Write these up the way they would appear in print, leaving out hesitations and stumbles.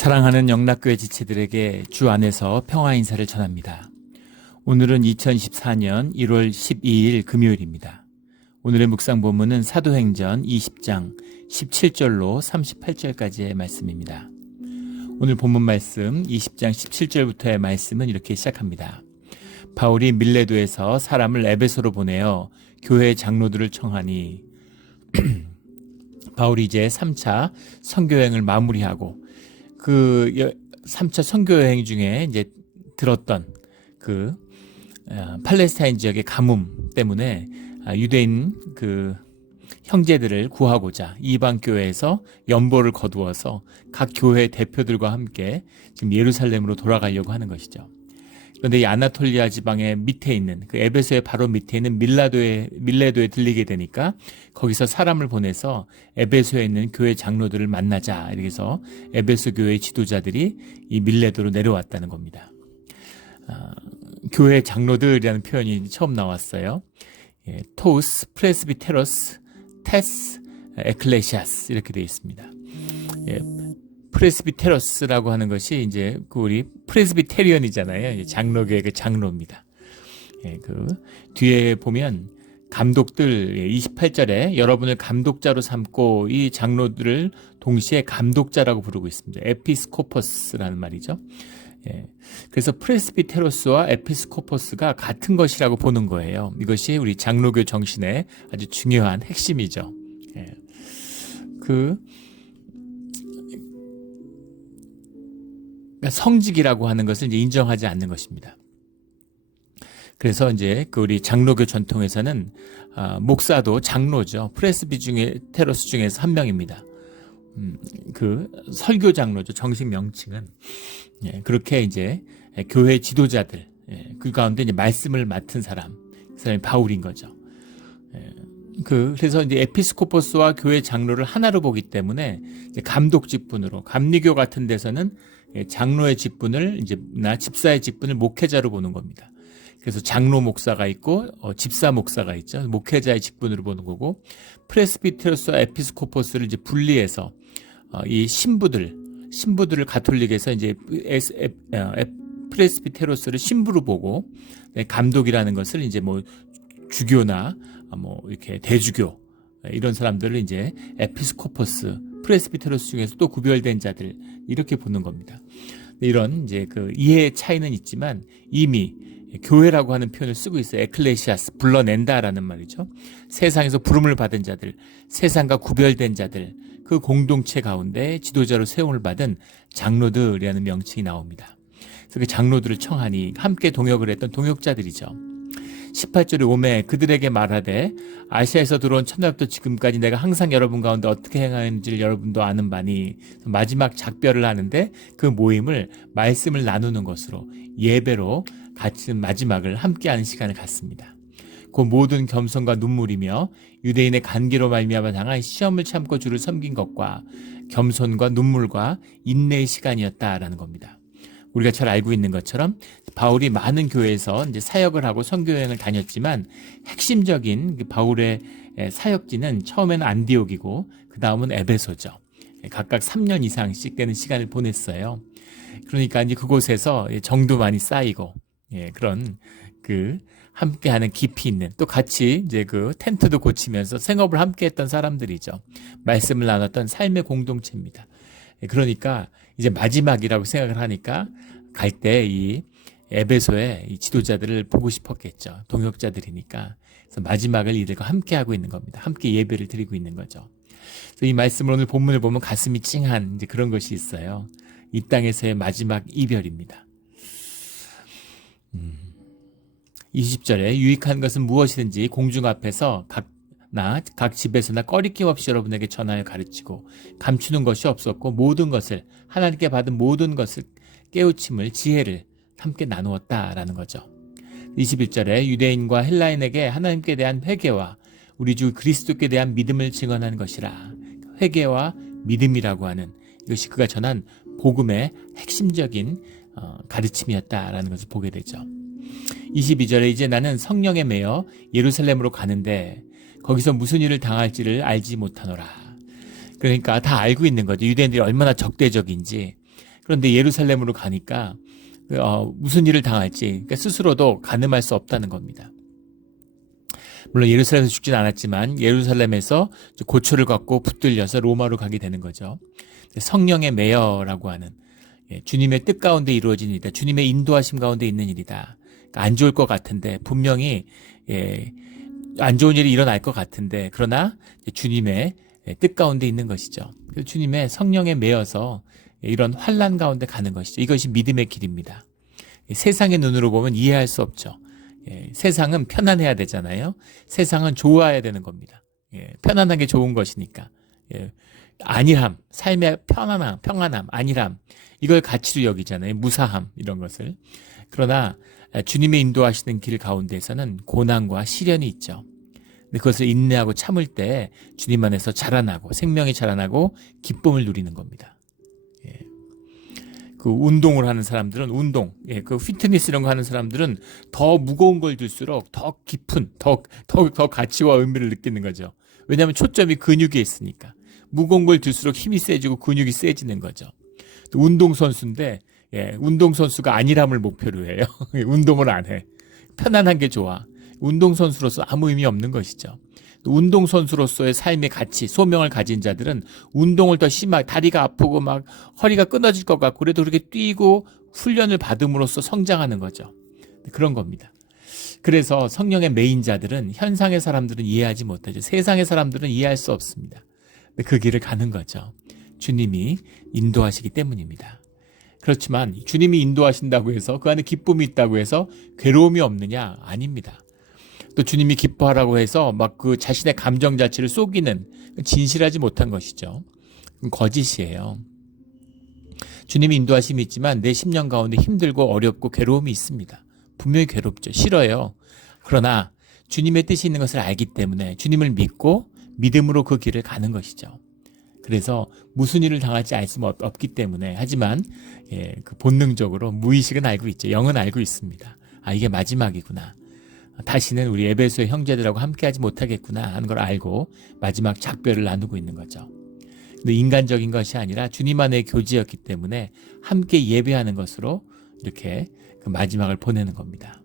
사랑하는 영락교회 지체들에게 주 안에서 평화 인사를 전합니다. 오늘은 2024년 1월 12일 금요일입니다. 오늘의 묵상 본문은 사도행전 20장 17절로 38절까지의 말씀입니다. 오늘 본문 말씀 20장 17절부터의 말씀은 이렇게 시작합니다. 바울이 밀레도에서 사람을 에베소로 보내어 교회 장로들을 청하니 바울이 이제 3차 선교여행을 마무리하고 그 3차 선교여행 중에 이제 들었던 그 팔레스타인 지역의 가뭄 때문에 유대인 그 형제들을 구하고자 이방 교회에서 연보를 거두어서 각 교회 대표들과 함께 지금 예루살렘으로 돌아가려고 하는 것이죠. 그런데 이 아나톨리아 지방의 밑에 있는 그 에베소의 바로 밑에 있는 밀레도에 들리게 되니까 거기서 사람을 보내서 에베소에 있는 교회 장로들을 만나자 이렇게 해서 에베소 교회 지도자들이 이 밀레도로 내려왔다는 겁니다. 교회 장로들이라는 표현이 처음 나왔어요. 토스, 프레스비테로스, 테스, 에클레시아스 이렇게 되어 있습니다. 프레스비테로스라고 하는 것이 이제 그 우리 프레스비테리언이잖아요. 장로교의 그 장로입니다. 그 뒤에 보면 감독들 28절에 여러분을 감독자로 삼고 이 장로들을 동시에 감독자라고 부르고 있습니다. 에피스코포스라는 말이죠. 그래서 프레스비테로스와 에피스코포스가 같은 것이라고 보는 거예요. 이것이 우리 장로교 정신의 아주 중요한 핵심이죠. 성직이라고 하는 것을 이제 인정하지 않는 것입니다. 그래서 이제 그 우리 장로교 전통에서는 목사도 장로죠. 프레스비테로스 중에서 한 명입니다. 그 설교 장로죠. 정식 명칭은 그렇게 이제 교회 지도자들 그 가운데 이제 말씀을 맡은 사람, 그 사람이 바울인 거죠. 그래서 이제 에피스코포스와 교회 장로를 하나로 보기 때문에 이제 감독 직분으로 감리교 같은 데서는 장로의 직분을 이제 집사의 직분을 목회자로 보는 겁니다. 그래서 장로 목사가 있고 집사 목사가 있죠. 목회자의 직분으로 보는 거고 프레스비테로스와 에피스코포스를 이제 분리해서 이 신부들을 가톨릭에서 이제 프레스비테로스를 신부로 보고 감독이라는 것을 이제 뭐 주교나 뭐 이렇게 대주교 이런 사람들을 이제 에피스코포스 프레스비테로스 중에서 또 구별된 자들 이렇게 보는 겁니다. 이런 이제 그 이해의 차이는 있지만 이미 교회라고 하는 표현을 쓰고 있어요. 에클레시아스 불러낸다라는 말이죠. 세상에서 부름을 받은 자들, 세상과 구별된 자들, 그 공동체 가운데 지도자로 세움을 받은 장로들이라는 명칭이 나옵니다. 그래서 그 장로들을 청하니 함께 동역을 했던 동역자들이죠. 18절에 오매 그들에게 말하되 아시아에서 들어온 첫날부터 지금까지 내가 항상 여러분 가운데 어떻게 행하는지를 여러분도 아는 바니 마지막 작별을 하는데 그 모임을 말씀을 나누는 것으로 예배로 같이 마지막을 함께하는 시간을 갖습니다. 그 모든 겸손과 눈물이며 유대인의 간계로 말미암아 당한 시험을 참고 주를 섬긴 것과 겸손과 눈물과 인내의 시간이었다라는 겁니다. 우리가 잘 알고 있는 것처럼 바울이 많은 교회에서 이제 사역을 하고 선교여행을 다녔지만 핵심적인 바울의 사역지는 처음에는 안디옥이고 그 다음은 에베소죠. 각각 3년 이상씩 되는 시간을 보냈어요. 그러니까 이제 그곳에서 정도 많이 쌓이고 그런 그 함께하는 깊이 있는 또 같이 이제 그 텐트도 고치면서 생업을 함께했던 사람들이죠. 말씀을 나눴던 삶의 공동체입니다. 그러니까 이제 마지막이라고 생각을 하니까 갈 때 이 에베소의 이 지도자들을 보고 싶었겠죠. 동역자들이니까. 그래서 마지막을 이들과 함께 하고 있는 겁니다. 함께 예배를 드리고 있는 거죠. 그래서 이 말씀을 오늘 본문을 보면 가슴이 찡한 이제 그런 것이 있어요. 이 땅에서의 마지막 이별입니다. 20절에 유익한 것은 무엇이든지 공중 앞에서 각 집에서나 꺼리낌 없이 여러분에게 전하여 가르치고 감추는 것이 없었고 모든 것을 하나님께 받은 모든 것을 깨우침을 지혜를 함께 나누었다라는 거죠. 21절에 유대인과 헬라인에게 하나님께 대한 회개와 우리 주 그리스도께 대한 믿음을 증언한 것이라. 회개와 믿음이라고 하는 이것이 그가 전한 복음의 핵심적인 가르침이었다라는 것을 보게 되죠. 22절에 이제 나는 성령에 매여 예루살렘으로 가는데 거기서 무슨 일을 당할지를 알지 못하노라. 그러니까 다 알고 있는 거죠. 유대인들이 얼마나 적대적인지. 그런데 예루살렘으로 가니까 무슨 일을 당할지 그러니까 스스로도 가늠할 수 없다는 겁니다. 물론 예루살렘에서 죽진 않았지만 예루살렘에서 고초를 갖고 붙들려서 로마로 가게 되는 거죠. 성령의 매여라고 하는 주님의 뜻 가운데 이루어진 일이다. 주님의 인도하심 가운데 있는 일이다. 그러니까 안 좋을 것 같은데 분명히 안 좋은 일이 일어날 것 같은데 그러나 주님의 뜻 가운데 있는 것이죠. 주님의 성령에 매여서 이런 환난 가운데 가는 것이죠. 이것이 믿음의 길입니다. 세상의 눈으로 보면 이해할 수 없죠. 세상은 편안해야 되잖아요. 세상은 좋아야 되는 겁니다. 편안하게 좋은 것이니까. 안일함, 삶의 평안함, 안일함 이걸 가치로 여기잖아요. 무사함 이런 것을. 그러나 주님의 인도하시는 길 가운데에서는 고난과 시련이 있죠. 근데 그것을 인내하고 참을 때 주님 안에서 자라나고 생명이 자라나고 기쁨을 누리는 겁니다. 그 운동을 하는 사람들은 그 피트니스 이런 거 하는 사람들은 더 무거운 걸 들수록 더 깊은, 더 가치와 의미를 느끼는 거죠. 왜냐하면 초점이 근육에 있으니까. 무거운 걸 들수록 힘이 세지고 근육이 세지는 거죠. 또 운동선수인데, 운동선수가 안일함을 목표로 해요. 운동을 안 해. 편안한 게 좋아. 운동선수로서 아무 의미 없는 것이죠. 운동선수로서의 삶의 가치, 소명을 가진 자들은 운동을 더 심하게, 다리가 아프고 막 허리가 끊어질 것 같고 그래도 그렇게 뛰고 훈련을 받음으로써 성장하는 거죠. 그런 겁니다. 그래서 성령의 메인 자들은 현상의 사람들은 이해하지 못하죠. 세상의 사람들은 이해할 수 없습니다. 그 길을 가는 거죠. 주님이 인도하시기 때문입니다. 그렇지만 주님이 인도하신다고 해서 그 안에 기쁨이 있다고 해서 괴로움이 없느냐? 아닙니다. 또 주님이 기뻐하라고 해서 막 그 자신의 감정 자체를 속이는 진실하지 못한 것이죠. 거짓이에요. 주님이 인도하심이 있지만 내 심령 가운데 힘들고 어렵고 괴로움이 있습니다. 분명히 괴롭죠. 싫어요. 그러나 주님의 뜻이 있는 것을 알기 때문에 주님을 믿고 믿음으로 그 길을 가는 것이죠. 그래서 무슨 일을 당할지 알 수 없기 때문에 하지만 그 본능적으로 무의식은 알고 있죠. 영은 알고 있습니다. 아, 이게 마지막이구나. 다시는 우리 에베소의 형제들하고 함께하지 못하겠구나 하는 걸 알고 마지막 작별을 나누고 있는 거죠. 근데 인간적인 것이 아니라 주님 안의 교제였기 때문에 함께 예배하는 것으로 이렇게 그 마지막을 보내는 겁니다.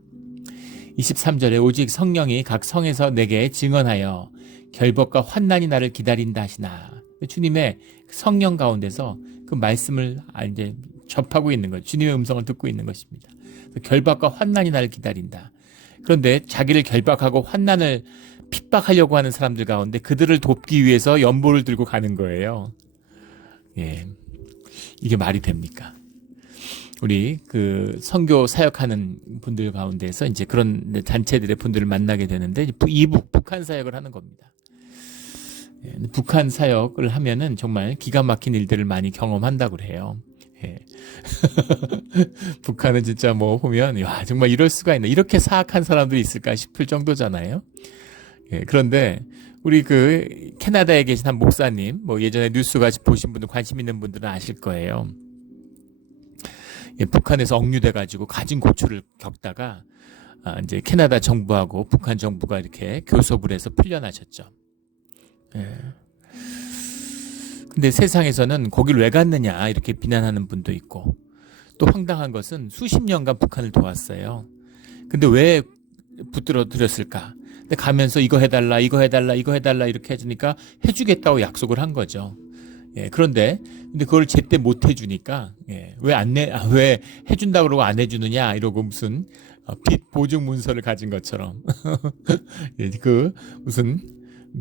23절에 오직 성령이 각 성에서 내게 증언하여 결박과 환난이 나를 기다린다 하시나. 주님의 성령 가운데서 그 말씀을 이제 접하고 있는 거죠. 주님의 음성을 듣고 있는 것입니다. 결박과 환난이 나를 기다린다. 그런데 자기를 결박하고 환난을 핍박하려고 하는 사람들 가운데 그들을 돕기 위해서 연보를 들고 가는 거예요. 이게 말이 됩니까? 우리 그 선교 사역하는 분들 가운데서 이제 그런 단체들의 분들을 만나게 되는데 이북 북한 사역을 하는 겁니다. 북한 사역을 하면은 정말 기가 막힌 일들을 많이 경험한다고 그래요. 북한은 진짜 뭐 보면 야 정말 이럴 수가 있나 이렇게 사악한 사람들이 있을까 싶을 정도잖아요. 그런데 우리 그 캐나다에 계신 한 목사님 뭐 예전에 뉴스 같이 보신 분들 관심 있는 분들은 아실 거예요. 북한에서 억류돼 가지고 가진 고초를 겪다가 이제 캐나다 정부하고 북한 정부가 이렇게 교섭을 해서 풀려나셨죠. 근데 세상에서는 거길 왜 갔느냐 이렇게 비난하는 분도 있고 또 황당한 것은 수십 년간 북한을 도왔어요. 근데 왜 붙들어 드렸을까? 근데 가면서 이거 해달라 이렇게 해주니까 해주겠다고 약속을 한 거죠. 그런데 근데 그걸 제때 못 해주니까 왜 해준다고 그러고 안 해주느냐 이러고 무슨 빚 보증 문서를 가진 것처럼 그 무슨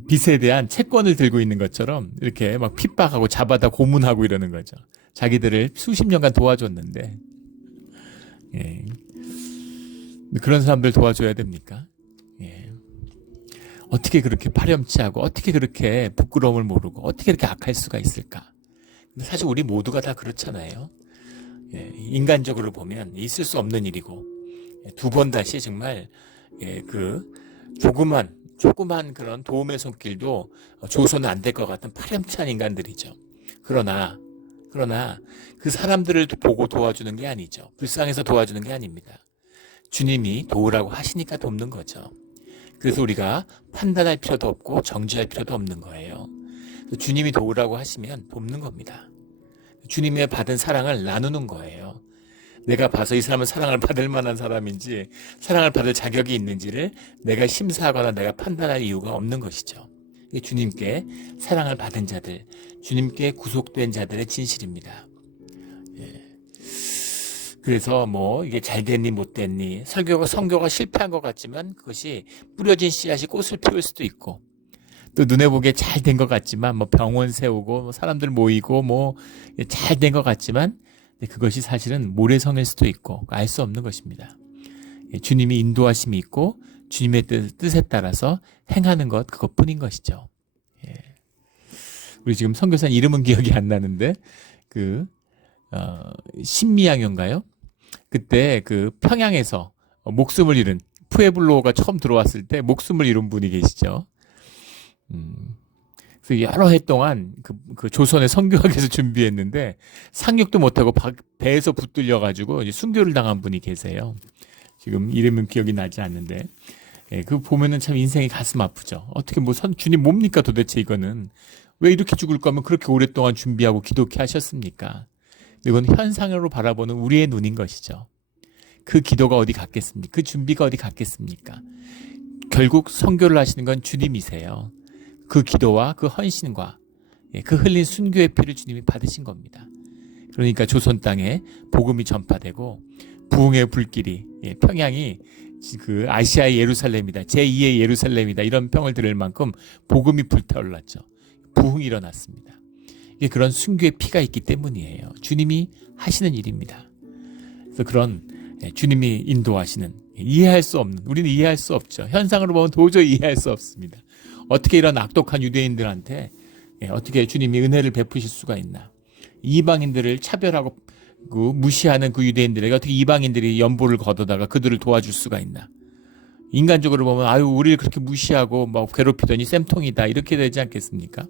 빚에 대한 채권을 들고 있는 것처럼 이렇게 막 핍박하고 잡아다 고문하고 이러는 거죠. 자기들을 수십 년간 도와줬는데 그런 사람들 도와줘야 됩니까? 어떻게 그렇게 파렴치하고 어떻게 그렇게 부끄러움을 모르고 어떻게 그렇게 악할 수가 있을까? 근데 사실 우리 모두가 다 그렇잖아요. 인간적으로 보면 있을 수 없는 일이고 두 번 다시 정말 그 조그만 그런 도움의 손길도 줘서는 안 될 것 같은 파렴치한 인간들이죠. 그러나 그 사람들을 보고 도와주는 게 아니죠. 불쌍해서 도와주는 게 아닙니다. 주님이 도우라고 하시니까 돕는 거죠. 그래서 우리가 판단할 필요도 없고 정죄할 필요도 없는 거예요. 주님이 도우라고 하시면 돕는 겁니다. 주님의 받은 사랑을 나누는 거예요. 내가 봐서 이 사람은 사랑을 받을 만한 사람인지 사랑을 받을 자격이 있는지를 내가 심사하거나 내가 판단할 이유가 없는 것이죠. 이게 주님께 사랑을 받은 자들, 주님께 구속된 자들의 진실입니다. 예. 그래서 뭐 이게 잘 됐니 못 됐니, 성교가 실패한 것 같지만 그것이 뿌려진 씨앗이 꽃을 피울 수도 있고, 또 눈에 보기에 잘 된 것 같지만 뭐 병원 세우고 뭐 사람들 모이고 뭐 잘 된 것 같지만 그것이 사실은 모래성일 수도 있고 알 수 없는 것입니다. 주님이 인도하심이 있고 주님의 뜻에 따라서 행하는 것, 그것뿐인 것이죠. 우리 지금 선교사님 이름은 기억이 안 나는데 신미양인가요? 그때 그 평양에서 목숨을 잃은 푸에블로가 처음 들어왔을 때 목숨을 잃은 분이 계시죠. 그래서 여러 해 동안 그 조선에 선교하기 위해서 준비했는데 상륙도 못하고 배에서 붙들려가지고 이제 순교를 당한 분이 계세요. 지금 이름은 기억이 나지 않는데, 그 보면은 참 인생이 가슴 아프죠. 어떻게 뭐 주님 뭡니까 도대체 이거는? 왜 이렇게 죽을 거면 그렇게 오랫동안 준비하고 기도케 하셨습니까? 이건 현상으로 바라보는 우리의 눈인 것이죠. 그 기도가 어디 갔겠습니까? 그 준비가 어디 갔겠습니까? 결국 선교를 하시는 건 주님이세요. 그 기도와 그 헌신과 그 흘린 순교의 피를 주님이 받으신 겁니다. 그러니까 조선 땅에 복음이 전파되고 부흥의 불길이, 평양이 그 아시아의 예루살렘이다, 제2의 예루살렘이다, 이런 평을 들을 만큼 복음이 불타올랐죠. 부흥이 일어났습니다. 이게 그런 순교의 피가 있기 때문이에요. 주님이 하시는 일입니다. 그래서 그런 주님이 인도하시는, 이해할 수 없는, 우리는 이해할 수 없죠. 현상으로 보면 도저히 이해할 수 없습니다. 어떻게 이런 악독한 유대인들한테 어떻게 주님이 은혜를 베푸실 수가 있나? 이방인들을 차별하고 무시하는 그 유대인들에게 어떻게 이방인들이 연보를 걷어다가 그들을 도와줄 수가 있나? 인간적으로 보면 아유 우리를 그렇게 무시하고 막 괴롭히더니 쌤통이다, 이렇게 되지 않겠습니까?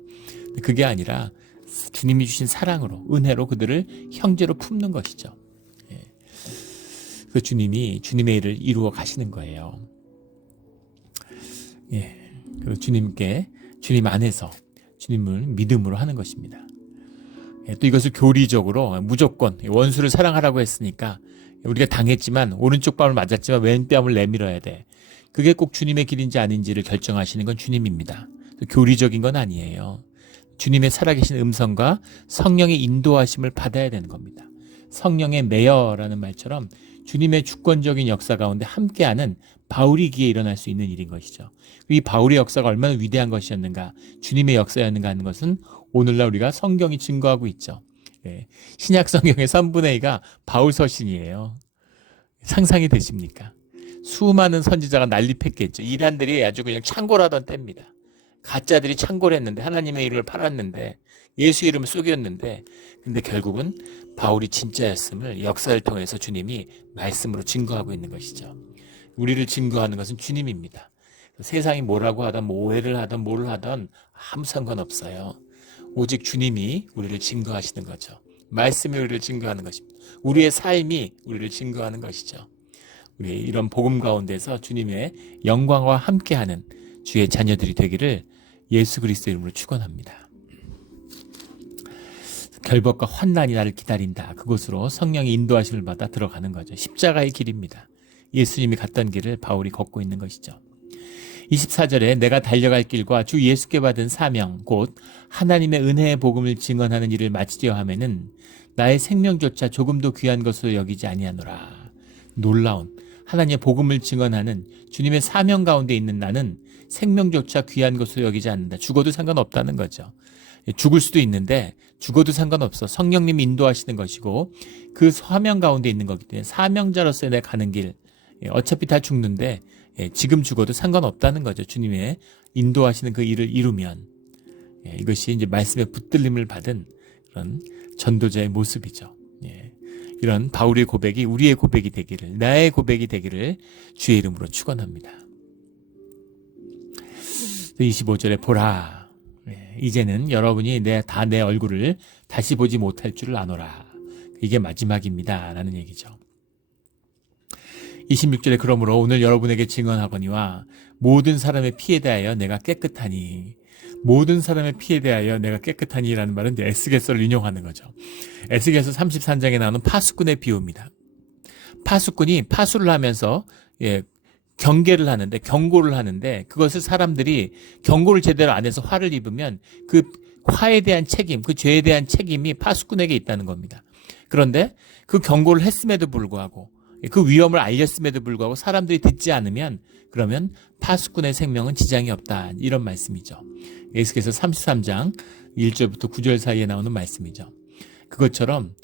그게 아니라 주님이 주신 사랑으로, 은혜로 그들을 형제로 품는 것이죠. 그 주님이 주님의 일을 이루어 가시는 거예요. 그리고 주님 안에서 주님을 믿음으로 하는 것입니다. 또 이것을 교리적으로 무조건 원수를 사랑하라고 했으니까 우리가 당했지만 오른쪽 뺨을 맞았지만 왼뺨을 내밀어야 돼. 그게 꼭 주님의 길인지 아닌지를 결정하시는 건 주님입니다. 교리적인 건 아니에요. 주님의 살아계신 음성과 성령의 인도하심을 받아야 되는 겁니다. 성령의 매여라는 말처럼 주님의 주권적인 역사 가운데 함께하는 바울이기에 일어날 수 있는 일인 것이죠. 이 바울의 역사가 얼마나 위대한 것이었는가, 주님의 역사였는가 하는 것은 오늘날 우리가 성경이 증거하고 있죠. 신약 성경의 3분의 2가 바울 서신이에요. 상상이 되십니까? 수많은 선지자가 난립했겠죠. 이단들이 아주 그냥 창궐하던 때입니다. 가짜들이 창궐 했는데, 하나님의 이름을 팔았는데, 예수 이름을 속였는데, 근데 결국은 바울이 진짜였음을 역사를 통해서 주님이 말씀으로 증거하고 있는 것이죠. 우리를 증거하는 것은 주님입니다. 세상이 뭐라고 하든, 뭐 오해를 하든 뭘 하든 아무 상관없어요. 오직 주님이 우리를 증거하시는 거죠. 말씀이 우리를 증거하는 것입니다. 우리의 삶이 우리를 증거하는 것이죠. 우리 이런 복음 가운데서 주님의 영광과 함께하는 주의 자녀들이 되기를 예수 그리스도 이름으로 축원합니다. 결박과 환난이 나를 기다린다. 그곳으로 성령의 인도하심을 받아 들어가는 거죠. 십자가의 길입니다. 예수님이 갔던 길을 바울이 걷고 있는 것이죠. 24절에 내가 달려갈 길과 주 예수께 받은 사명 곧 하나님의 은혜의 복음을 증언하는 일을 마치려 하면은 나의 생명조차 조금도 귀한 것으로 여기지 아니하노라. 놀라운 하나님의 복음을 증언하는 주님의 사명 가운데 있는 나는 생명조차 귀한 것으로 여기지 않는다. 죽어도 상관없다는 거죠. 죽을 수도 있는데 죽어도 상관없어. 성령님이 인도하시는 것이고 그 사명 가운데 있는 거기 때문에 사명자로서의 내가 가는 길, 어차피 다 죽는데 지금 죽어도 상관없다는 거죠. 주님의 인도하시는 그 일을 이루면. 이것이 이제 말씀의 붙들림을 받은 그런 전도자의 모습이죠. 이런 바울의 고백이 우리의 고백이 되기를, 나의 고백이 되기를 주의 이름으로 축원합니다. 25절에 보라, 이제는 여러분이 다 내 얼굴을 다시 보지 못할 줄을 아노라. 이게 마지막입니다 라는 얘기죠. 26절에 그러므로 오늘 여러분에게 증언하거니와 모든 사람의 피에 대하여 내가 깨끗하니 모든 사람의 피에 대하여 내가 깨끗하니라는 말은 이제 에스겔서를 인용하는 거죠. 에스겔서 33장에 나오는 파수꾼의 비유입니다. 파수꾼이 파수를 하면서 경계를 하는데, 경고를 하는데, 그것을 사람들이 경고를 제대로 안 해서 화를 입으면 그 화에 대한 책임, 그 죄에 대한 책임이 파수꾼에게 있다는 겁니다. 그런데 그 경고를 했음에도 불구하고, 그 위험을 알렸음에도 불구하고 사람들이 듣지 않으면, 그러면 파수꾼의 생명은 지장이 없다, 이런 말씀이죠. 에스겔서 33장 1절부터 9절 사이에 나오는 말씀이죠. 그것처럼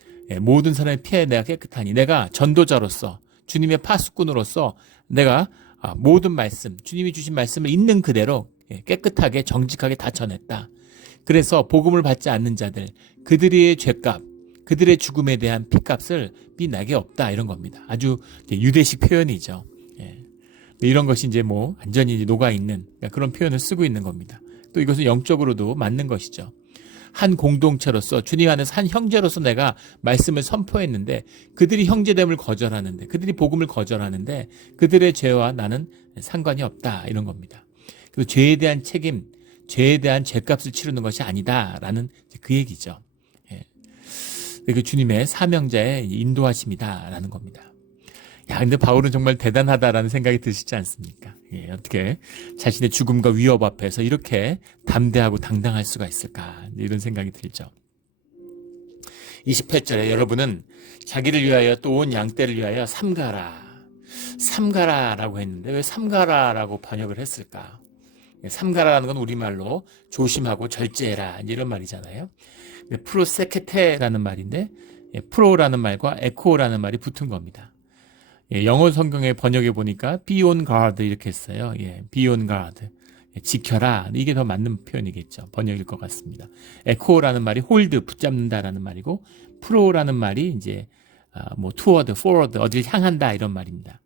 모든 사람의 피에 내가 깨끗하니, 내가 전도자로서, 주님의 파수꾼으로서 내가 모든 말씀, 주님이 주신 말씀을 있는 그대로 깨끗하게 정직하게 다 전했다. 그래서 복음을 받지 않는 자들, 그들의 죄값, 그들의 죽음에 대한 피값을 내게 없다, 이런 겁니다. 아주 유대식 표현이죠. 이런 것이 이제 완전히 녹아있는 그런 표현을 쓰고 있는 겁니다. 또 이것은 영적으로도 맞는 것이죠. 한 공동체로서, 주님 안에서 한 형제로서 내가 말씀을 선포했는데 그들이 형제됨을 거절하는데, 그들이 복음을 거절하는데 그들의 죄와 나는 상관이 없다, 이런 겁니다. 그리고 죄에 대한 책임, 죄에 대한 죄값을 치르는 것이 아니다라는 그 얘기죠. 그 주님의 사명자의 인도하심이다라는 겁니다. 근데 바울은 정말 대단하다라는 생각이 드시지 않습니까? 어떻게 자신의 죽음과 위협 앞에서 이렇게 담대하고 당당할 수가 있을까? 이런 생각이 들죠. 28절에 여러분은 자기를 위하여 또 온 양떼를 위하여 삼가라. 삼가라라고 했는데 왜 삼가라라고 번역을 했을까? 삼가라라는 건 우리말로 조심하고 절제해라, 이런 말이잖아요. 프로세케테라는 말인데 프로라는 말과 에코라는 말이 붙은 겁니다. 영어 성경의 번역에 보니까 be on guard 이렇게 했어요. be on guard. 지켜라. 이게 더 맞는 표현이겠죠. 번역일 것 같습니다. echo라는 말이 hold, 붙잡는다라는 말이고, pro라는 말이 이제 toward, forward, 어디를 향한다, 이런 말입니다.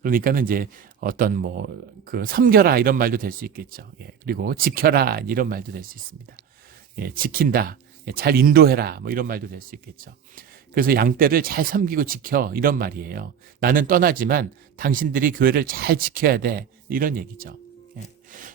그러니까는 이제 어떤 섬겨라, 이런 말도 될 수 있겠죠. 그리고 지켜라, 이런 말도 될 수 있습니다. 지킨다, 잘 인도해라, 이런 말도 될 수 있겠죠. 그래서 양떼를 잘 섬기고 지켜, 이런 말이에요. 나는 떠나지만 당신들이 교회를 잘 지켜야 돼, 이런 얘기죠.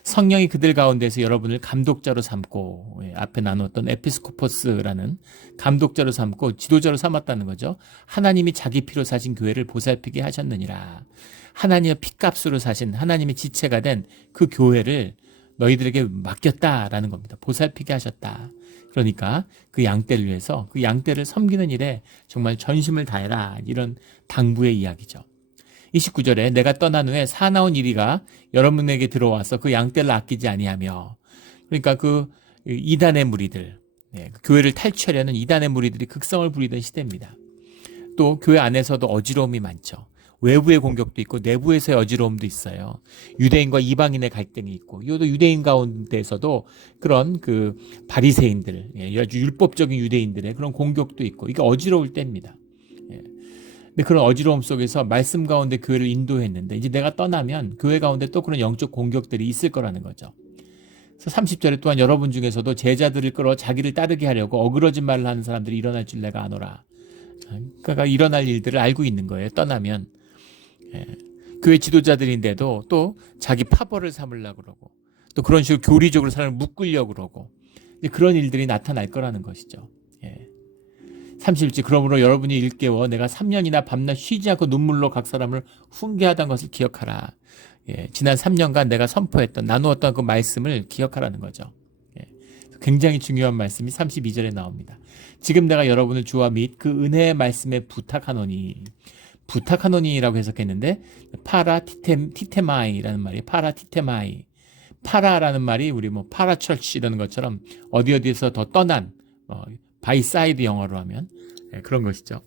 성령이 그들 가운데서 여러분을 감독자로 삼고, 앞에 나눴던 에피스코포스라는 감독자로 삼고 지도자로 삼았다는 거죠. 하나님이 자기 피로 사신 교회를 보살피게 하셨느니라. 하나님의 피값으로 사신 하나님의 지체가 된 그 교회를 너희들에게 맡겼다라는 겁니다. 보살피게 하셨다. 그러니까 그 양떼를 위해서 그 양떼를 섬기는 일에 정말 전심을 다해라, 이런 당부의 이야기죠. 29절에 내가 떠난 후에 사나운 이리가 여러분에게 들어와서 그 양떼를 아끼지 아니하며, 그러니까 그 이단의 무리들, 그 교회를 탈취하려는 이단의 무리들이 극성을 부리던 시대입니다. 또 교회 안에서도 어지러움이 많죠. 외부의 공격도 있고 내부에서의 어지러움도 있어요. 유대인과 이방인의 갈등이 있고, 이것도 유대인 가운데서도 그런 그 바리새인들, 아주 율법적인 유대인들의 그런 공격도 있고, 이게 어지러울 때입니다. 근데 그런 어지러움 속에서 말씀 가운데 교회를 인도했는데, 이제 내가 떠나면 교회 가운데 또 그런 영적 공격들이 있을 거라는 거죠. 그래서 30절에 또한 여러분 중에서도 제자들을 끌어 자기를 따르게 하려고 어그러진 말을 하는 사람들이 일어날 줄 내가 아노라. 그러니까 일어날 일들을 알고 있는 거예요. 떠나면. 교회 지도자들인데도 또 자기 파벌을 삼으려고 그러고, 또 그런 식으로 교리적으로 사람을 묶으려고 그러고, 그런 일들이 나타날 거라는 것이죠. 31절, 그러므로 여러분이 일깨워 내가 3년이나 밤낮 쉬지 않고 눈물로 각 사람을 훈계하던 것을 기억하라. 지난 3년간 내가 선포했던, 나누었던 그 말씀을 기억하라는 거죠. 굉장히 중요한 말씀이 32절에 나옵니다. 지금 내가 여러분을 주와 및 그 은혜의 말씀에 부탁하노니라고 해석했는데, 티테마이라는 말이에요. 티테마이. 파라라는 말이 우리 파라철치 이라는 것처럼 어디에서 더 떠난, 바이 사이드 영어로 하면 그런 것이죠.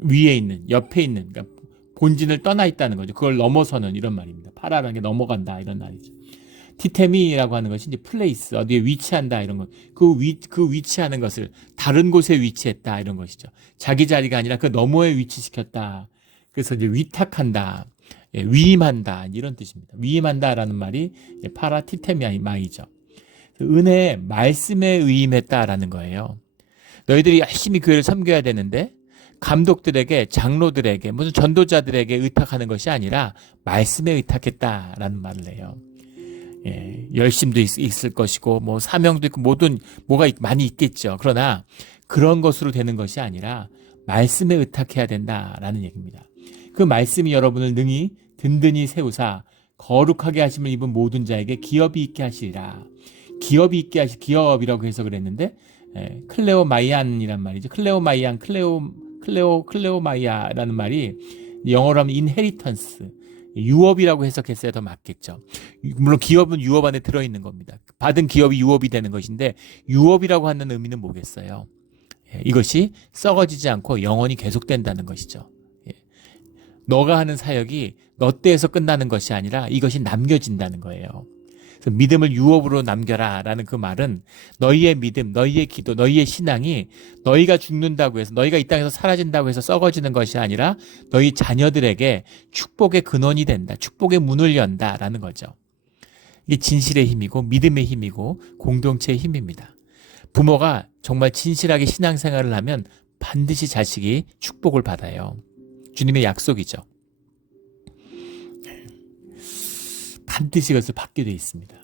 위에 있는, 옆에 있는, 그러니까 본진을 떠나 있다는 거죠. 그걸 넘어서는, 이런 말입니다. 파라라는 게 넘어간다, 이런 말이죠. 티테미라고 하는 것이 이제 플레이스, 어디에 위치한다, 이런 것. 그 위치하는 것을 다른 곳에 위치했다, 이런 것이죠. 자기 자리가 아니라 그 너머에 위치시켰다. 그래서 이제 위탁한다, 위임한다, 이런 뜻입니다. 위임한다라는 말이 파라티테마이죠. 은혜의 말씀에 의임했다라는 거예요. 너희들이 열심히 교회를 섬겨야 되는데, 감독들에게, 장로들에게, 무슨 전도자들에게 의탁하는 것이 아니라 말씀에 의탁했다라는 말을 해요. 열심도 있을 것이고 뭐 사명도 있고 뭐가 많이 있겠죠. 그러나 그런 것으로 되는 것이 아니라 말씀에 의탁해야 된다라는 얘기입니다. 그 말씀이 여러분을 능히 든든히 세우사 거룩하게 하심을 입은 모든 자에게 기업이 있게 하시리라. 기업이라고 해서 그랬는데 클레오마이안이란 말이죠. 클레오마이아라는 말이 영어로 하면 인헤리턴스, 유업이라고 해석했어야 더 맞겠죠. 물론 기업은 유업 안에 들어있는 겁니다. 받은 기업이 유업이 되는 것인데 유업이라고 하는 의미는 뭐겠어요? 이것이 썩어지지 않고 영원히 계속된다는 것이죠. 너가 하는 사역이 너 때에서 끝나는 것이 아니라 이것이 남겨진다는 거예요. 그래서 믿음을 유업으로 남겨라 라는 그 말은 너희의 믿음, 너희의 기도, 너희의 신앙이 너희가 죽는다고 해서 너희가 이 땅에서 사라진다고 해서 썩어지는 것이 아니라 너희 자녀들에게 축복의 근원이 된다. 축복의 문을 연다라는 거죠. 이게 진실의 힘이고 믿음의 힘이고 공동체의 힘입니다. 부모가 정말 진실하게 신앙생활을 하면 반드시 자식이 축복을 받아요. 주님의 약속이죠. 반드시 그것을 받게 되어 있습니다.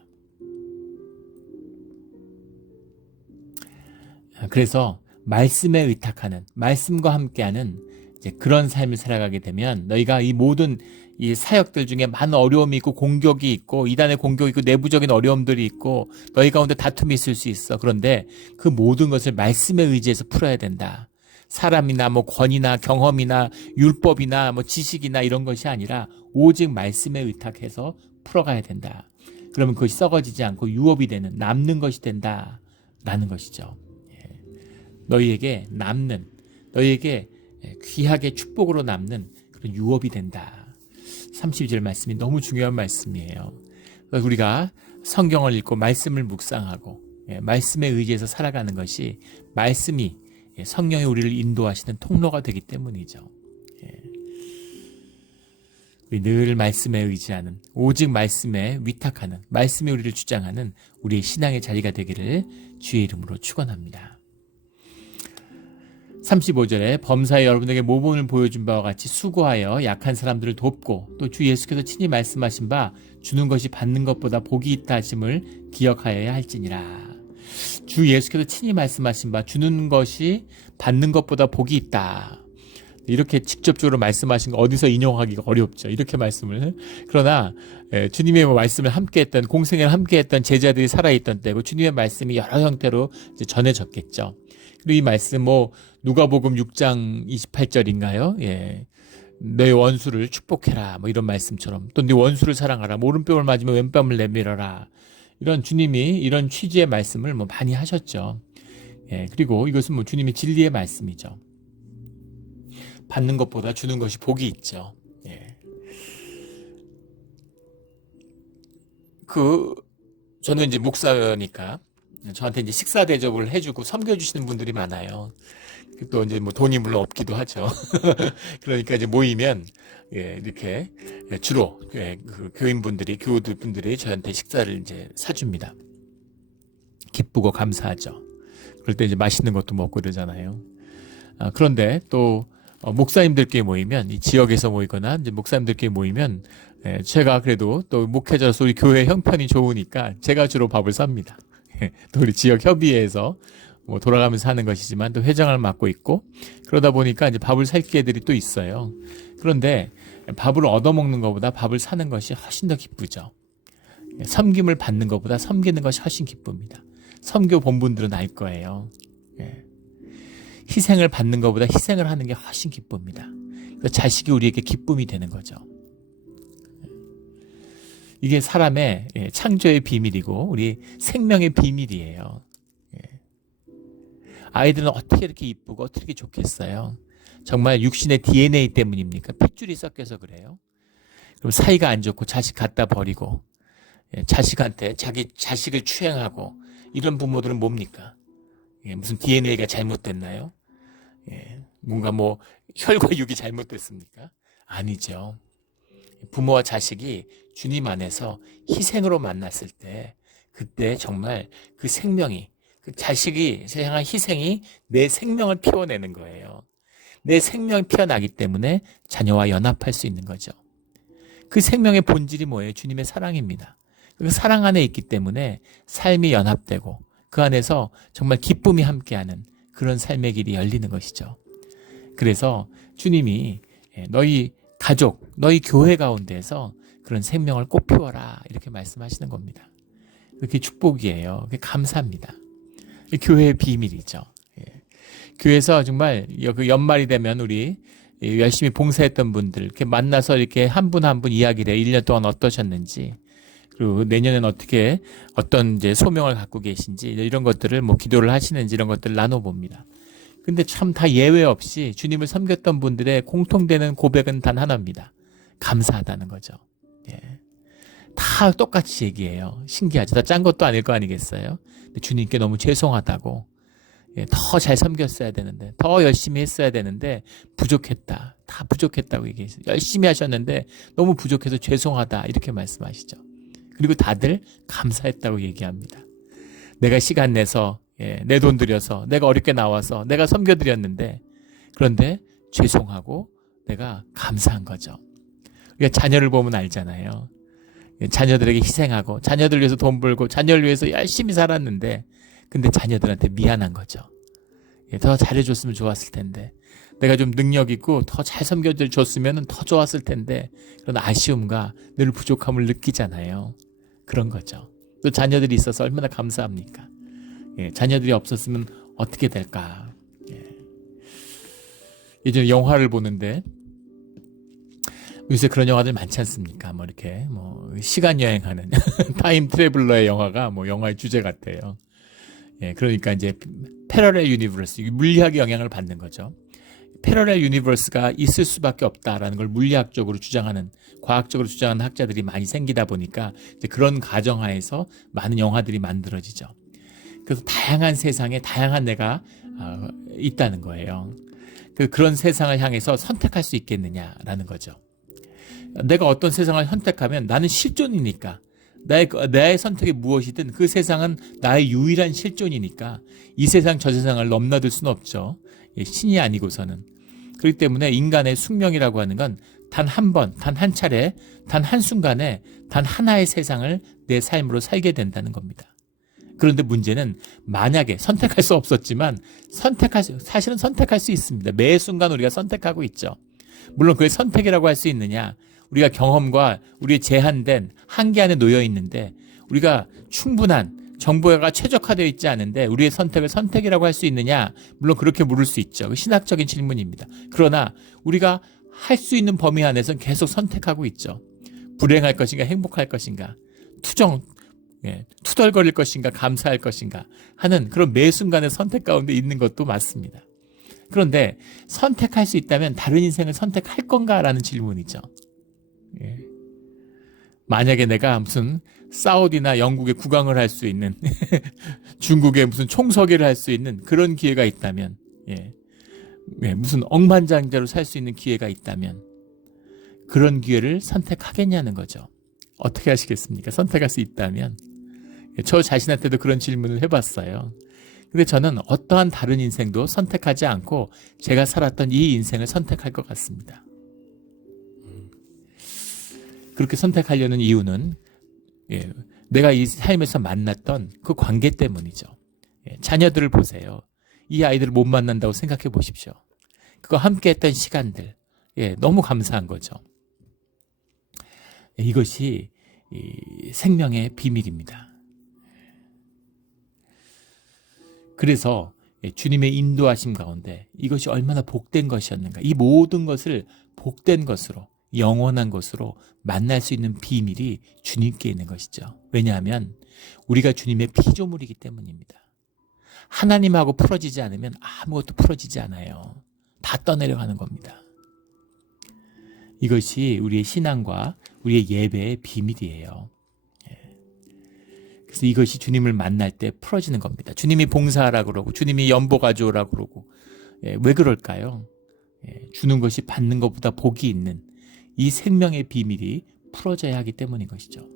그래서 말씀에 의탁하는, 말씀과 함께하는 이제 그런 삶을 살아가게 되면 너희가 이 모든 이 사역들 중에 많은 어려움이 있고 공격이 있고 이단의 공격이 있고 내부적인 어려움들이 있고 너희 가운데 다툼이 있을 수 있어. 그런데 그 모든 것을 말씀에 의지해서 풀어야 된다. 사람이나 뭐 권위나 경험이나 율법이나 뭐 지식이나 이런 것이 아니라 오직 말씀에 의탁해서 풀어가야 된다. 그러면 그것이 썩어지지 않고 유업이 되는 남는 것이 된다라는 것이죠. 너희에게 남는, 너희에게 귀하게 축복으로 남는 그런 유업이 된다. 32절 말씀이 너무 중요한 말씀이에요. 우리가 성경을 읽고 말씀을 묵상하고 말씀에 의지해서 살아가는 것이 말씀이 성령이 우리를 인도하시는 통로가 되기 때문이죠. 우리 늘 말씀에 의지하는, 오직 말씀에 위탁하는, 말씀이 우리를 주장하는 우리의 신앙의 자리가 되기를 주의 이름으로 축원합니다. 35절에 범사에 여러분에게 모범을 보여준 바와 같이 수고하여 약한 사람들을 돕고 또 주 예수께서 친히 말씀하신 바 주는 것이 받는 것보다 복이 있다 하심을 기억하여야 할지니라. 주 예수께서 친히 말씀하신 바 주는 것이 받는 것보다 복이 있다. 이렇게 직접적으로 말씀하신 거 어디서 인용하기가 어렵죠. 이렇게 말씀을. 그러나 주님의 말씀을 함께했던, 공생애를 함께했던 제자들이 살아있던 때고 주님의 말씀이 여러 형태로 이제 전해졌겠죠. 그리고 이 말씀 누가복음 6장 28절인가요? 너의 원수를 축복해라. 뭐 이런 말씀처럼. 또 네 원수를 사랑하라. 오른뺨을 맞으면 왼뺨을 내밀어라. 이런 주님이 이런 취지의 말씀을 많이 하셨죠. 그리고 이것은 주님의 진리의 말씀이죠. 받는 것보다 주는 것이 복이 있죠. 저는 이제 목사니까 저한테 이제 식사 대접을 해주고 섬겨주시는 분들이 많아요. 또 이제 돈이 물론 없기도 하죠. 그러니까 이제 모이면 이렇게 주로 그 교우들분들이 저한테 식사를 이제 사줍니다. 기쁘고 감사하죠. 그럴 때 이제 맛있는 것도 먹고 이러잖아요. 그런데 또 목사님들끼리 모이면, 이 지역에서 모이거나 이제 목사님들끼리 모이면 제가 그래도 또 목회자로서 우리 교회 형편이 좋으니까 제가 주로 밥을 삽니다. 또 우리 지역 협의회에서 돌아가면서 하는 것이지만 또 회장을 맡고 있고 그러다 보니까 이제 밥을 살 기회들이 또 있어요. 그런데 밥을 얻어먹는 것보다 밥을 사는 것이 훨씬 더 기쁘죠. 섬김을 받는 것보다 섬기는 것이 훨씬 기쁩니다. 섬교 본분들은 알 거예요. 희생을 받는 것보다 희생을 하는 게 훨씬 기쁩니다. 자식이 우리에게 기쁨이 되는 거죠. 이게 사람의 창조의 비밀이고 우리 생명의 비밀이에요. 아이들은 어떻게 이렇게 이쁘고 어떻게 좋겠어요? 정말 육신의 DNA 때문입니까? 핏줄이 섞여서 그래요? 그럼 사이가 안 좋고 자식 갖다 버리고 자식한테 자기 자식을 추행하고 이런 부모들은 뭡니까? 무슨 DNA가 잘못됐나요? 뭔가 혈과 육이 잘못됐습니까? 아니죠. 부모와 자식이 주님 안에서 희생으로 만났을 때 그때 정말 그 생명이, 그 자식이 향한 희생이 내 생명을 피워내는 거예요. 내 생명이 피어나기 때문에 자녀와 연합할 수 있는 거죠. 그 생명의 본질이 뭐예요? 주님의 사랑입니다. 그 사랑 안에 있기 때문에 삶이 연합되고 그 안에서 정말 기쁨이 함께하는 그런 삶의 길이 열리는 것이죠. 그래서 주님이 너희 가족, 너희 교회 가운데에서 그런 생명을 꼭 피워라 이렇게 말씀하시는 겁니다. 그게 축복이에요. 그게 감사합니다. 교회의 비밀이죠. 교회에서 정말 그 연말이 되면 우리 열심히 봉사했던 분들 이렇게 만나서 이렇게 한 분 한 분 이야기를 해. 1년 동안 어떠셨는지, 그리고 내년엔 어떻게 어떤 이제 소명을 갖고 계신지 이런 것들을 뭐 기도를 하시는지 이런 것들을 나눠봅니다. 근데 참 다 예외 없이 주님을 섬겼던 분들의 공통되는 고백은 단 하나입니다. 감사하다는 거죠. 다 똑같이 얘기해요. 신기하죠. 다 짠 것도 아닐 거 아니겠어요? 근데 주님께 너무 죄송하다고, 더 잘 섬겼어야 되는데, 더 열심히 했어야 되는데 부족했다. 다 부족했다고 얘기했어요. 열심히 하셨는데 너무 부족해서 죄송하다 이렇게 말씀하시죠. 그리고 다들 감사했다고 얘기합니다. 내가 시간 내서 내 돈 들여서 내가 어렵게 나와서 내가 섬겨드렸는데, 그런데 죄송하고 내가 감사한 거죠. 우리가 자녀를 보면 알잖아요. 자녀들에게 희생하고 자녀들 위해서 돈 벌고 자녀를 위해서 열심히 살았는데, 근데 자녀들한테 미안한 거죠. 더 잘해줬으면 좋았을 텐데, 내가 좀 능력 있고 더 잘 섬겨줬으면 더 좋았을 텐데, 그런 아쉬움과 늘 부족함을 느끼잖아요. 그런 거죠. 또 자녀들이 있어서 얼마나 감사합니까? 자녀들이 없었으면 어떻게 될까? 예전에 영화를 보는데, 요새 그런 영화들 많지 않습니까? 뭐 이렇게 시간 여행하는 타임 트래블러의 영화가 영화의 주제 같아요. 그러니까 이제 패러렐 유니버스, 물리학의 영향을 받는 거죠. 패러렐 유니버스가 있을 수밖에 없다라는 걸 물리학적으로 주장하는, 과학적으로 주장하는 학자들이 많이 생기다 보니까 이제 그런 가정하에서 많은 영화들이 만들어지죠. 그래서 다양한 세상에 다양한 내가 있다는 거예요. 그런 세상을 향해서 선택할 수 있겠느냐라는 거죠. 내가 어떤 세상을 선택하면 나는 실존이니까, 나의 선택이 무엇이든 그 세상은 나의 유일한 실존이니까 이 세상 저 세상을 넘나들 수는 없죠. 신이 아니고서는. 그렇기 때문에 인간의 숙명이라고 하는 건 단 한 번, 단 한 차례, 단 한순간에 단 하나의 세상을 내 삶으로 살게 된다는 겁니다. 그런데 문제는 만약에 선택할 수 없었지만 사실은 선택할 수 있습니다. 매 순간 우리가 선택하고 있죠. 물론 그게 선택이라고 할 수 있느냐, 우리가 경험과 우리의 제한된 한계 안에 놓여 있는데, 우리가 충분한 정보가 최적화되어 있지 않은데 우리의 선택을 선택이라고 할 수 있느냐, 물론 그렇게 물을 수 있죠. 신학적인 질문입니다. 그러나 우리가 할 수 있는 범위 안에서는 계속 선택하고 있죠. 불행할 것인가 행복할 것인가, 투덜거릴 것인가 감사할 것인가 하는 그런 매 순간의 선택 가운데 있는 것도 맞습니다. 그런데 선택할 수 있다면 다른 인생을 선택할 건가라는 질문이죠. 만약에 내가 무슨 사우디나 영국에 국왕을 할 수 있는 중국에 무슨 총서기를 할 수 있는 그런 기회가 있다면, 무슨 억만장자로 살 수 있는 기회가 있다면 그런 기회를 선택하겠냐는 거죠. 어떻게 하시겠습니까? 선택할 수 있다면. 저 자신한테도 그런 질문을 해봤어요. 근데 저는 어떠한 다른 인생도 선택하지 않고 제가 살았던 이 인생을 선택할 것 같습니다. 그렇게 선택하려는 이유는 내가 이 삶에서 만났던 그 관계 때문이죠. 자녀들을 보세요. 이 아이들을 못 만난다고 생각해 보십시오. 그거 함께 했던 시간들, 너무 감사한 거죠. 이것이 생명의 비밀입니다. 그래서 주님의 인도하심 가운데 이것이 얼마나 복된 것이었는가, 이 모든 것을 복된 것으로, 영원한 것으로 만날 수 있는 비밀이 주님께 있는 것이죠. 왜냐하면 우리가 주님의 피조물이기 때문입니다. 하나님하고 풀어지지 않으면 아무것도 풀어지지 않아요. 다 떠내려가는 겁니다. 이것이 우리의 신앙과 우리의 예배의 비밀이에요. 그래서 이것이 주님을 만날 때 풀어지는 겁니다. 주님이 봉사하라 그러고 주님이 연보 가져오라 그러고, 왜 그럴까요? 주는 것이 받는 것보다 복이 있는 이 생명의 비밀이 풀어져야 하기 때문인 것이죠.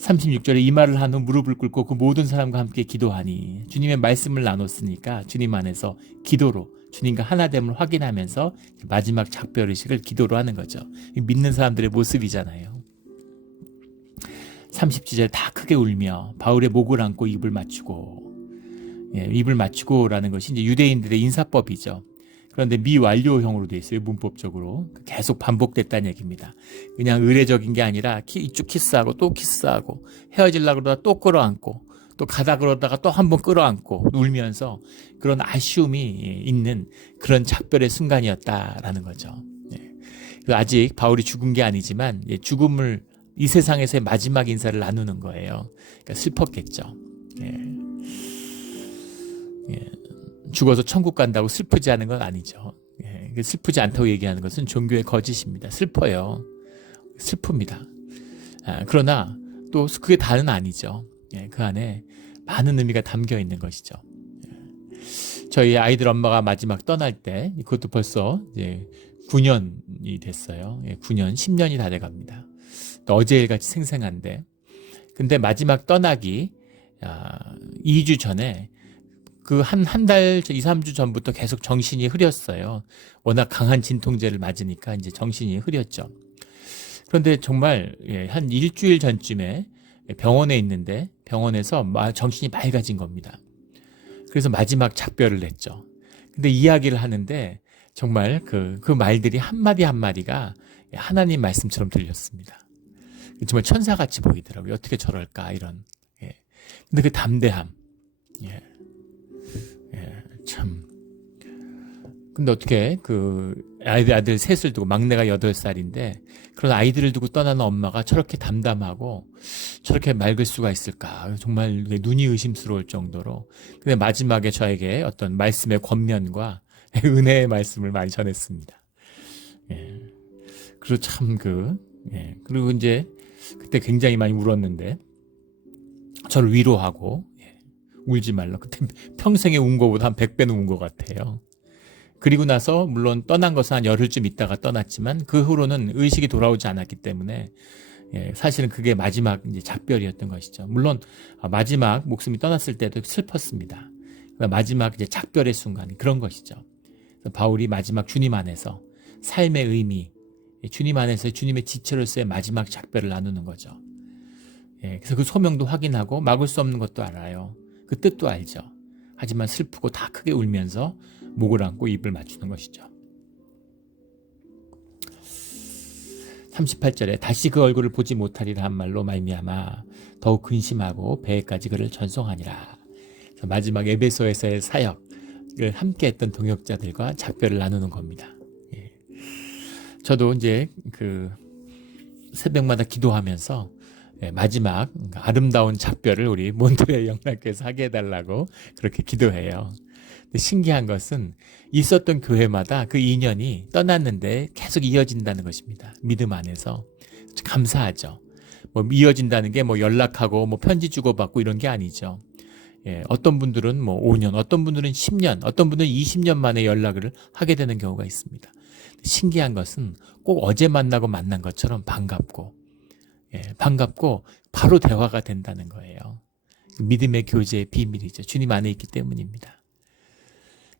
36절에 이 말을 한 후 무릎을 꿇고 그 모든 사람과 함께 기도하니, 주님의 말씀을 나눴으니까 주님 안에서 기도로 주님과 하나됨을 확인하면서 마지막 작별의식을 기도로 하는 거죠. 믿는 사람들의 모습이잖아요. 30지절 다 크게 울며 바울의 목을 안고 입을 맞추고, 입을 맞추고라는 것이 이제 유대인들의 인사법이죠. 그런데 미완료형으로 되어 있어요. 문법적으로 계속 반복됐다는 얘기입니다. 그냥 의례적인 게 아니라 이쪽 키스하고 또 키스하고, 헤어지려고 그러다가 또 끌어안고, 또 가다 그러다가 또 한 번 끌어안고 울면서 그런 아쉬움이 있는 그런 작별의 순간이었다라는 거죠. 아직 바울이 죽은 게 아니지만 죽음을, 이 세상에서의 마지막 인사를 나누는 거예요. 그러니까 슬펐겠죠. 죽어서 천국 간다고 슬프지 않은 건 아니죠. 슬프지 않다고 얘기하는 것은 종교의 거짓입니다. 슬퍼요. 슬픕니다. 그러나 또 그게 다는 아니죠. 그 안에 많은 의미가 담겨 있는 것이죠. 저희 아이들 엄마가 마지막 떠날 때, 그것도 벌써 이제 9년이 됐어요. 9년, 10년이 다 돼갑니다. 어제일같이 생생한데, 근데 마지막 떠나기 2주 전에 그 한 달, 2, 3주 전부터 계속 정신이 흐렸어요. 워낙 강한 진통제를 맞으니까 이제 정신이 흐렸죠. 그런데 정말 한 일주일 전쯤에 병원에 있는데 병원에서 정신이 맑아진 겁니다. 그래서 마지막 작별을 했죠. 근데 이야기를 하는데 정말 그 말들이 한마디 한마디가 하나님 말씀처럼 들렸습니다. 정말 천사같이 보이더라고요. 어떻게 저럴까, 이런. 근데 그 담대함. 참. 근데 어떻게 그 아들 셋을 두고, 막내가 8살인데 그런 아이들을 두고 떠나는 엄마가 저렇게 담담하고 저렇게 맑을 수가 있을까, 정말 눈이 의심스러울 정도로. 근데 마지막에 저에게 어떤 말씀의 권면과 은혜의 말씀을 많이 전했습니다. 그리고 참 그리고 이제 그때 굉장히 많이 울었는데 저를 위로하고, 울지 말라. 그때 평생에 운 거보다 한 100배는 운 것 같아요. 그리고 나서 물론 떠난 것은 한 열흘쯤 있다가 떠났지만 그 후로는 의식이 돌아오지 않았기 때문에 사실은 그게 마지막 이제 작별이었던 것이죠. 물론 마지막 목숨이 떠났을 때도 슬펐습니다. 마지막 이제 작별의 순간, 그런 것이죠. 바울이 마지막 주님 안에서 삶의 의미, 주님 안에서 주님의 지체로서의 마지막 작별을 나누는 거죠. 그래서 그 소명도 확인하고 막을 수 없는 것도 알아요. 그 뜻도 알죠. 하지만 슬프고 다 크게 울면서 목을 안고 입을 맞추는 것이죠. 38절에 다시 그 얼굴을 보지 못하리라 한 말로 말미암아 더욱 근심하고 배에까지 그를 전송하니라. 마지막 에베소에서의 사역을 함께했던 동역자들과 작별을 나누는 겁니다. 저도 이제 그 새벽마다 기도하면서 마지막 아름다운 작별을 우리 몬트레 영락교회에서 하게 해달라고 그렇게 기도해요. 근데 신기한 것은 있었던 교회마다 그 인연이 떠났는데 계속 이어진다는 것입니다. 믿음 안에서. 감사하죠. 뭐 이어진다는 게 뭐 연락하고 뭐 편지 주고받고 이런 게 아니죠. 어떤 분들은 뭐 5년, 어떤 분들은 10년, 어떤 분들은 20년 만에 연락을 하게 되는 경우가 있습니다. 신기한 것은 꼭 어제 만나고 만난 것처럼 반갑고 바로 대화가 된다는 거예요. 믿음의 교제의 비밀이죠. 주님 안에 있기 때문입니다.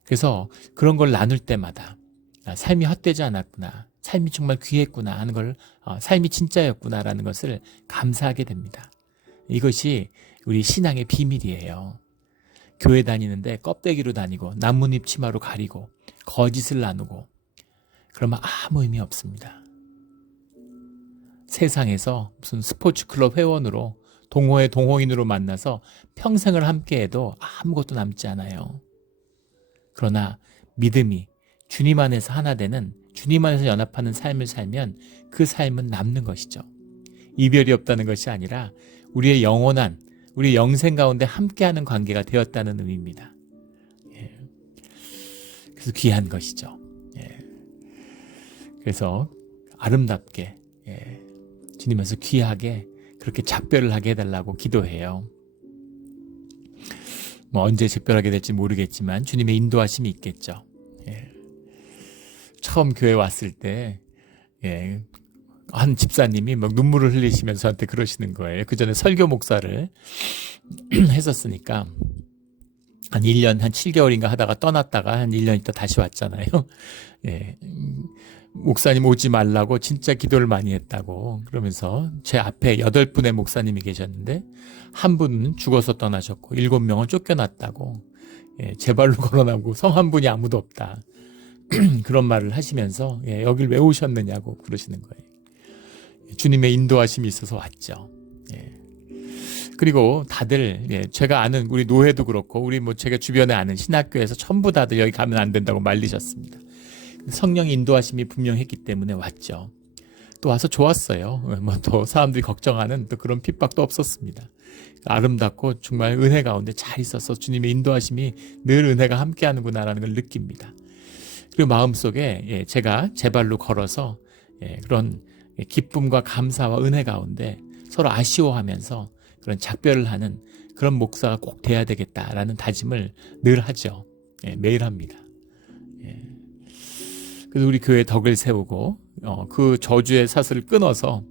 그래서 그런 걸 나눌 때마다 삶이 헛되지 않았구나, 삶이 정말 귀했구나 하는 걸, 삶이 진짜였구나라는 것을 감사하게 됩니다. 이것이 우리 신앙의 비밀이에요. 교회 다니는데 껍데기로 다니고 나뭇잎 치마로 가리고 거짓을 나누고 그러면 아무 의미 없습니다. 세상에서 무슨 스포츠 클럽 회원으로 동호회 동호인으로 만나서 평생을 함께해도 아무것도 남지 않아요. 그러나 믿음이 주님 안에서 하나 되는, 주님 안에서 연합하는 삶을 살면 그 삶은 남는 것이죠. 이별이 없다는 것이 아니라 우리의 영원한, 우리 영생 가운데 함께하는 관계가 되었다는 의미입니다. 그래서 귀한 것이죠. 그래서 아름답게, 주님께서 귀하게 그렇게 작별을 하게 해달라고 기도해요. 뭐 언제 작별하게 될지 모르겠지만 주님의 인도하심이 있겠죠. 처음 교회 왔을 때 한 집사님이 막 눈물을 흘리시면서 저한테 그러시는 거예요. 그 전에 설교 목사를 했었으니까 한 1년, 한 7개월인가 하다가 떠났다가 한 1년 있다 다시 왔잖아요. 예. 목사님 오지 말라고 진짜 기도를 많이 했다고 그러면서 제 앞에 8분의 목사님이 계셨는데 한 분은 죽어서 떠나셨고 7명은 쫓겨났다고 제 발로 걸어나오고 성 한 분이 아무도 없다. 그런 말을 하시면서 여길 왜 오셨느냐고 그러시는 거예요. 주님의 인도하심이 있어서 왔죠. 그리고 다들 제가 아는 우리 노회도 그렇고 우리 제가 주변에 아는 신학교에서 전부 다들 여기 가면 안 된다고 말리셨습니다. 성령의 인도하심이 분명했기 때문에 왔죠. 또 와서 좋았어요. 또 사람들이 걱정하는 또 그런 핍박도 없었습니다. 아름답고 정말 은혜 가운데 잘 있어서 주님의 인도하심이 늘 은혜가 함께하는구나라는 걸 느낍니다. 그리고 마음속에 제가 제 발로 걸어서 그런 기쁨과 감사와 은혜 가운데 서로 아쉬워하면서 그런 작별을 하는 그런 목사가 꼭 돼야 되겠다라는 다짐을 늘 하죠. 매일 합니다. 그래서 우리 교회에 덕을 세우고 그 저주의 사슬을 끊어서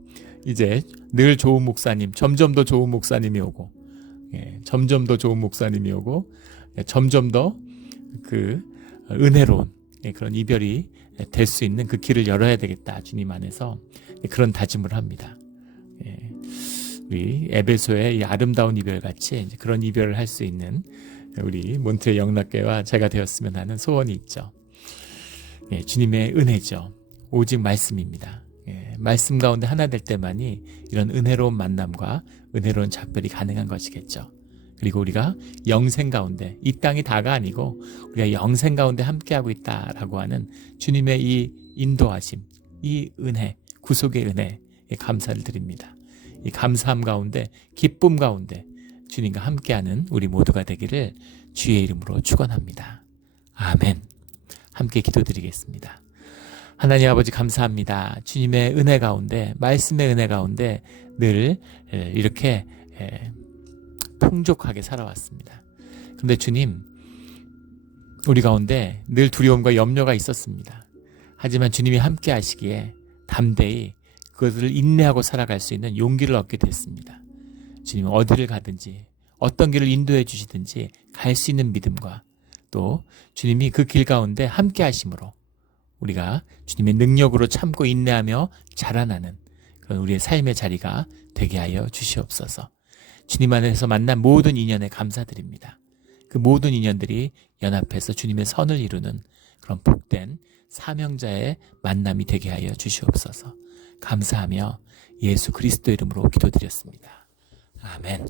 이제 늘 좋은 목사님, 점점 더 좋은 목사님이 오고 점점 더 좋은 목사님이 오고 점점 더 그 은혜로운 그런 이별이 될 수 있는 그 길을 열어야 되겠다. 주님 안에서 그런 다짐을 합니다. 우리 에베소의 이 아름다운 이별같이 그런 이별을 할 수 있는 우리 몬트레 영락교회와 제가 되었으면 하는 소원이 있죠. 주님의 은혜죠. 오직 말씀입니다. 말씀 가운데 하나 될 때만이 이런 은혜로운 만남과 은혜로운 작별이 가능한 것이겠죠. 그리고 우리가 영생 가운데, 이 땅이 다가 아니고 우리가 영생 가운데 함께하고 있다라고 하는 주님의 이 인도하심, 이 은혜, 구속의 은혜에 감사를 드립니다. 이 감사함 가운데, 기쁨 가운데 주님과 함께하는 우리 모두가 되기를 주의 이름으로 축원합니다. 아멘. 함께 기도드리겠습니다. 하나님 아버지 감사합니다. 주님의 은혜 가운데, 말씀의 은혜 가운데 늘 이렇게 풍족하게 살아왔습니다. 그런데 주님, 우리 가운데 늘 두려움과 염려가 있었습니다. 하지만 주님이 함께 하시기에 담대히 그것을 인내하고 살아갈 수 있는 용기를 얻게 됐습니다. 주님 어디를 가든지 어떤 길을 인도해 주시든지 갈 수 있는 믿음과 또 주님이 그 길 가운데 함께 하심으로 우리가 주님의 능력으로 참고 인내하며 자라나는 그런 우리의 삶의 자리가 되게 하여 주시옵소서. 주님 안에서 만난 모든 인연에 감사드립니다. 그 모든 인연들이 연합해서 주님의 선을 이루는 그런 복된 사명자의 만남이 되게 하여 주시옵소서. 감사하며 예수 그리스도 이름으로 기도드렸습니다. 아멘.